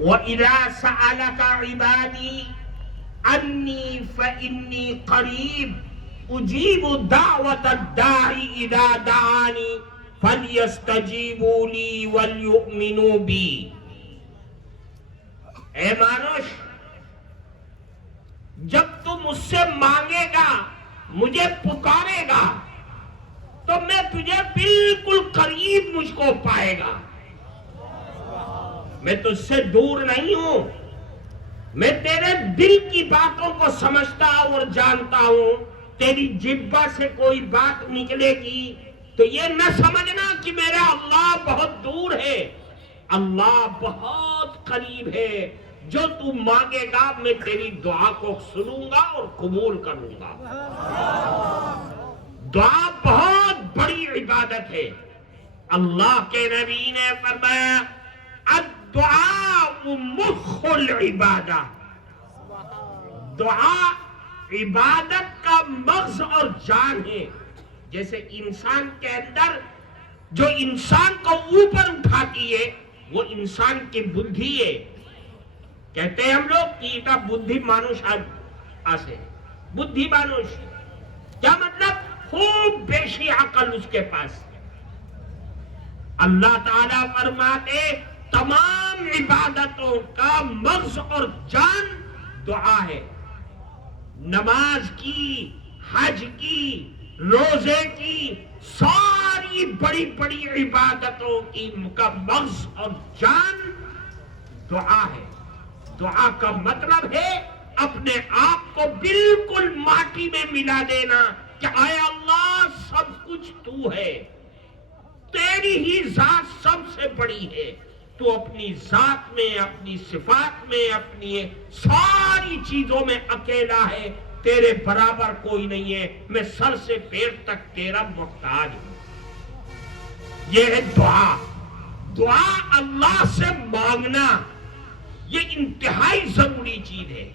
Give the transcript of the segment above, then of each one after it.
وَإِذَا سَأَلَكَ عِبَادِي أَنِّي فَإِنِّي قَرِيبٌ أُجِيبُ دَعْوَةَ الدَّاعِ إِذَا دَعَانِ فَلْيَسْتَجِیبُوا لِی وَلْیُؤْمِنُوا بِی۔ اے مانوش، جب تو مجھ سے مانگے گا، مجھے پکارے گا، تو میں تجھے بالکل قریب مجھ کو پائے گا۔ میں تجھ سے دور نہیں ہوں، میں تیرے دل کی باتوں کو سمجھتا اور جانتا ہوں۔ تیری جبہ سے کوئی بات نکلے گی تو یہ نہ سمجھنا کہ میرا اللہ بہت دور ہے، اللہ بہت قریب ہے۔ جو تو مانگے گا میں تیری دعا کو سنوں گا اور قبول کروں گا۔ دعا بہت بڑی عبادت ہے۔ اللہ کے نبی نے فرمایا الدعاء مخ العبادہ، دعا عبادت کا مغز اور جان ہے۔ جیسے انسان کے اندر جو انسان کو اوپر اٹھاتی ہے وہ انسان کی بدھی ہے۔ کہتے ہیں ہم لوگ کہ ایٹا بدھی مانوش آسے، بدھی مانوش کیا مطلب؟ خوب بیشی عقل اس کے پاس۔ اللہ تعالیٰ فرماتے تمام عبادتوں کا مغز اور جان دعا ہے۔ نماز کی، حج کی، روزے کی، ساری بڑی بڑی عبادتوں کی کا مغز اور جان دعا ہے۔ دعا کا مطلب ہے اپنے آپ کو بالکل ماٹی میں ملا دینا کہ اے اللہ سب کچھ تو ہے، تیری ہی ذات سب سے بڑی ہے، تو اپنی ذات میں، اپنی صفات میں، اپنی ساری چیزوں میں اکیلا ہے، تیرے برابر کوئی نہیں ہے، میں سر سے پیر تک تیرا محتاج ہوں۔ یہ ہے دعا۔ دعا اللہ سے مانگنا یہ انتہائی ضروری چیز ہے۔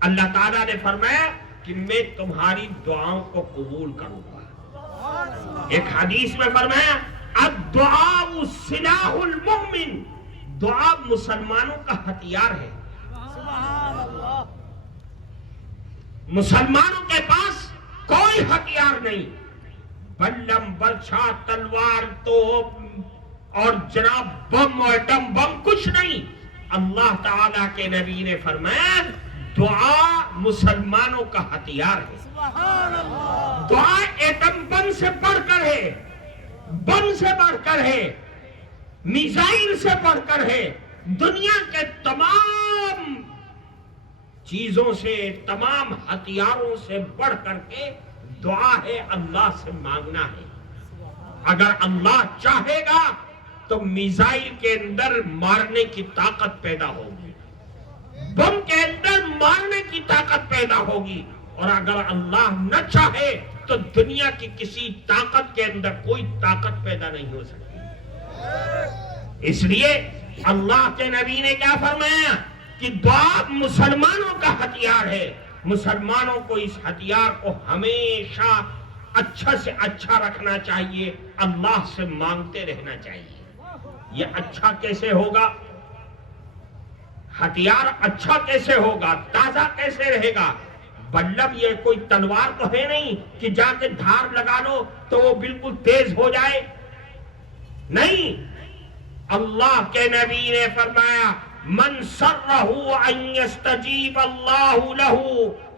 اللہ تعالیٰ نے فرمایا کہ میں تمہاری دعاؤں کو قبول کروں گا۔ ایک حدیث میں فرمایا الدعاء سلاح المؤمن، دعا مسلمانوں کا ہتھیار ہے۔ مسلمانوں کے پاس کوئی ہتھیار نہیں، بلم، برچھا، تلوار، توپ اور جناب بم اور ایٹم بم کچھ نہیں۔ اللہ تعالیٰ کے نبی نے فرمایا دعا مسلمانوں کا ہتھیار ہے۔ دعا ایٹم بم سے بڑھ کر ہے، بم سے بڑھ کر ہے، میزائل سے بڑھ کر ہے، دنیا کے تمام چیزوں سے، تمام ہتھیاروں سے بڑھ کر کے دعا ہے، اللہ سے مانگنا ہے۔ اگر اللہ چاہے گا تو میزائل کے اندر مارنے کی طاقت پیدا ہوگی، بم کے اندر مارنے کی طاقت پیدا ہوگی، اور اگر اللہ نہ چاہے تو دنیا کی کسی طاقت کے اندر کوئی طاقت پیدا نہیں ہو سکتی۔ اس لیے اللہ کے نبی نے کیا فرمایا کہ دعا مسلمانوں کا ہتھیار ہے۔ مسلمانوں کو اس ہتھیار کو ہمیشہ اچھا سے اچھا رکھنا چاہیے، اللہ سے مانگتے رہنا چاہیے۔ یہ اچھا کیسے ہوگا؟ ہتھیار اچھا کیسے ہوگا؟ تازہ کیسے رہے گا؟ بلب یہ کوئی تلوار تو ہے نہیں کہ جا کے دھار لگا لو تو وہ بالکل تیز ہو جائے، نہیں۔ اللہ کے نبی نے فرمایا من سرہ ان یستجیب اللہ لہ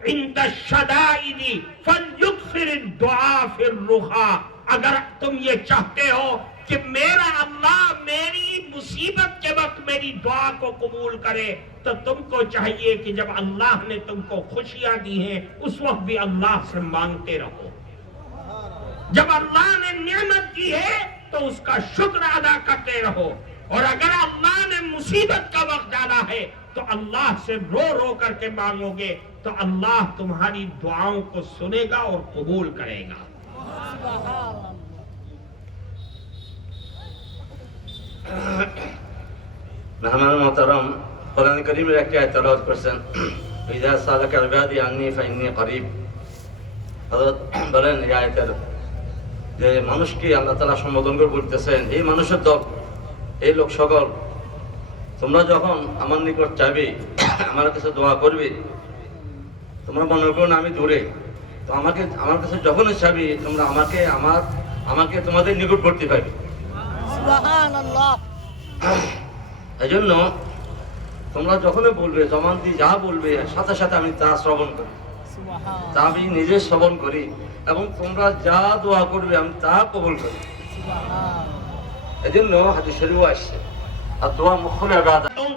عند الشدائد فلیکثر الدعاء فی الرخاء۔ اگر تم یہ چاہتے ہو کہ میرا اللہ میری مصیبت کے وقت میری دعا کو قبول کرے تو تم کو چاہیے کہ جب اللہ نے تم کو خوشیاں دی ہیں اس وقت بھی اللہ سے مانگتے رہو۔ جب اللہ نے نعمت دی ہے تو اس کا شکر ادا کرتے رہو، اور اگر اللہ نے مصیبت کا وقت ڈالا ہے تو اللہ سے رو رو کر کے مانگو گے تو اللہ تمہاری دعاؤں کو سنے گا اور قبول کرے گا۔ مہمان محترم، قرآن کریم میں ایک آیت تلاوت کرছেন اذا سالك عبادي عني فاني قريب۔ حضرت বলেন এই আয়াতের যে মানুষকে আল্লাহ তাআলা সম্বোধন করে বলতেছেন এই মানুষের দল, এই লোক সকল তোমরা যখন আমার নিকট চাইবে, আমার কাছে দোয়া করবে, তোমরা মনে করো না আমি দূরে, তো আমার কাছে যখনই চাইবে তোমরা আমাকে তোমাদের নিকটবর্তী পাবে। সুবহানাল্লাহ। এই জন্য তোমরা যখনই বলবে, জবান দিয়ে যা বলবে সাথে সাথে আমি তা শ্রবণ করি, তা আমি নিজে শ্রবণ করি, এবং তোমরা যা দোয়া করবে আমি তা কবুল করি। এই জন্য হাদিস শরীফে আসছে আর দোয়া মুখুল ইবাদত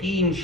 3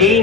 3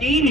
3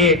1।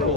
2।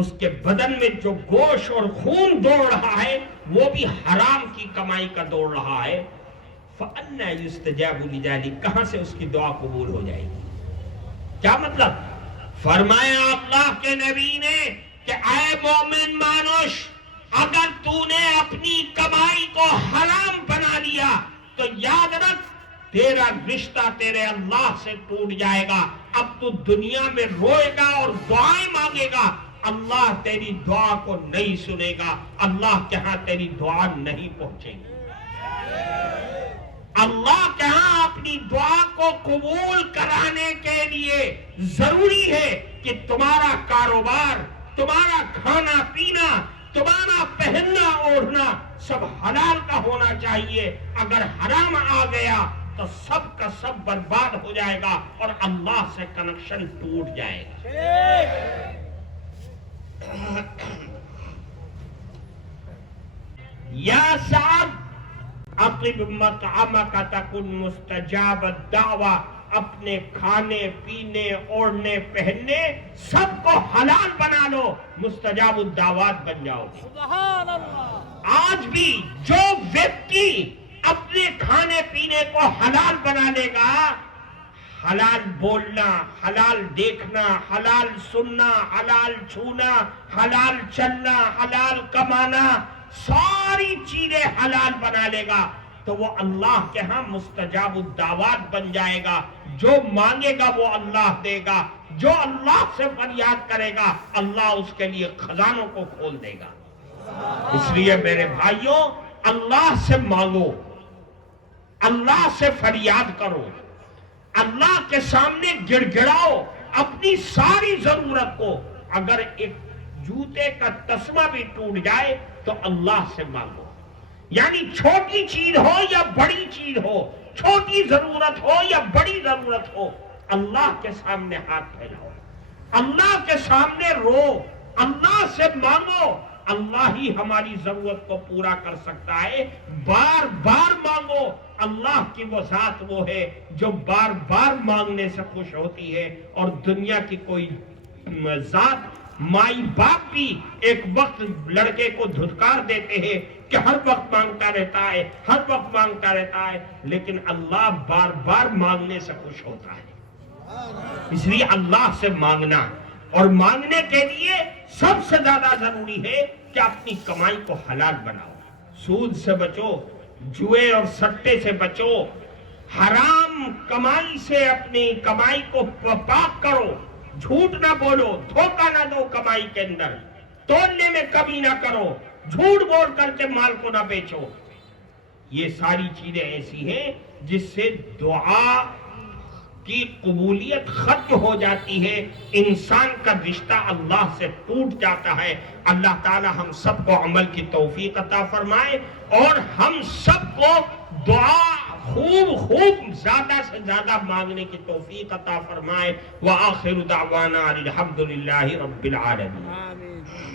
اس کے بدن میں جو گوشت اور خون دوڑ رہا ہے وہ بھی حرام کی کمائی کا دوڑ رہا ہے. فَأَنَّا يُسْتَجَابُ لِذَلِكَ, کہاں سے اس کی دعا قبول ہو جائے گی؟ کیا مطلب؟ فرمایا اللہ کے نبی نے کہ اے مومن مانوش, اگر تو نے اپنی کمائی کو حرام بنا لیا تو یاد رکھ تیرا رشتہ تیرے اللہ سے ٹوٹ جائے گا. اب تو دنیا میں روئے گا اور دعائیں مانگے گا, اللہ تیری دعا کو نہیں سنے گا, اللہ کے ہاں تیری دعا نہیں پہنچے گی. اللہ کے ہاں اپنی دعا کو قبول کرانے کے لیے ضروری ہے کہ تمہارا کاروبار, تمہارا کھانا پینا, تمہارا پہننا اوڑھنا سب حلال کا ہونا چاہیے. اگر حرام آ گیا تو سب کا سب برباد ہو جائے گا اور اللہ سے کنیکشن ٹوٹ جائے گا. یا سعد اطب مطعمک تکن مستجاب الدعوہ, اپنے کھانے پینے اوڑھنے پہننے سب کو حلال بنا لو, مستجاب الدعوات بن جاؤ گے. سبحان اللہ. آج بھی جو ویکتی اپنے کھانے پینے کو حلال بنا لے گا, حلال بولنا, حلال دیکھنا, حلال سننا, حلال چھونا, حلال چلنا, حلال کمانا, ساری چیزیں حلال بنا لے گا تو وہ اللہ کے ہاں مستجاب الدعوات بن جائے گا. جو مانگے گا وہ اللہ دے گا, جو اللہ سے فریاد کرے گا اللہ اس کے لیے خزانوں کو کھول دے گا. اس لیے میرے بھائیوں, اللہ سے مانگو, اللہ سے فریاد کرو, اللہ کے سامنے گڑ گڑاؤ اپنی ساری ضرورت کو. اگر ایک جوتے کا تسمہ بھی ٹوٹ جائے تو اللہ سے مانگو. یعنی چھوٹی چیز ہو یا بڑی چیز ہو, چھوٹی ضرورت ہو یا بڑی ضرورت ہو, اللہ کے سامنے ہاتھ پھیلاؤ, اللہ کے سامنے رو, اللہ سے مانگو. اللہ ہی ہماری ضرورت کو پورا کر سکتا ہے. بار بار مانگو. اللہ کی وہ ذات وہ ہے جو بار بار مانگنے سے خوش ہوتی ہے, اور دنیا کی کوئی ذات, مائی باپ بھی ایک وقت لڑکے کو دھتکار دیتے ہیں کہ ہر وقت مانگتا رہتا ہے, ہر وقت مانگتا رہتا ہے, لیکن اللہ بار بار مانگنے سے خوش ہوتا ہے. اس لیے اللہ سے مانگنا, اور مانگنے کے لیے سب سے زیادہ ضروری ہے کہ اپنی کمائی کو حلال بناؤ. سود سے بچو, جوئے اور سٹے سے بچو, حرام کمائی سے اپنی کمائی کو پاک کرو. جھوٹ نہ بولو, دھوکہ نہ دو کمائی کے اندر, تولنے میں کمی نہ کرو, جھوٹ بول کر کے مال کو نہ بیچو. یہ ساری چیزیں ایسی ہیں جس سے دعا کی قبولیت ختم ہو جاتی ہے, انسان کا رشتہ اللہ سے ٹوٹ جاتا ہے. اللہ تعالی ہم سب کو عمل کی توفیق عطا فرمائے, اور ہم سب کو دعا خوب زیادہ سے زیادہ مانگنے کی توفیق عطا فرمائے. وآخر دعوانا الحمدللہ رب العالمین. آمین.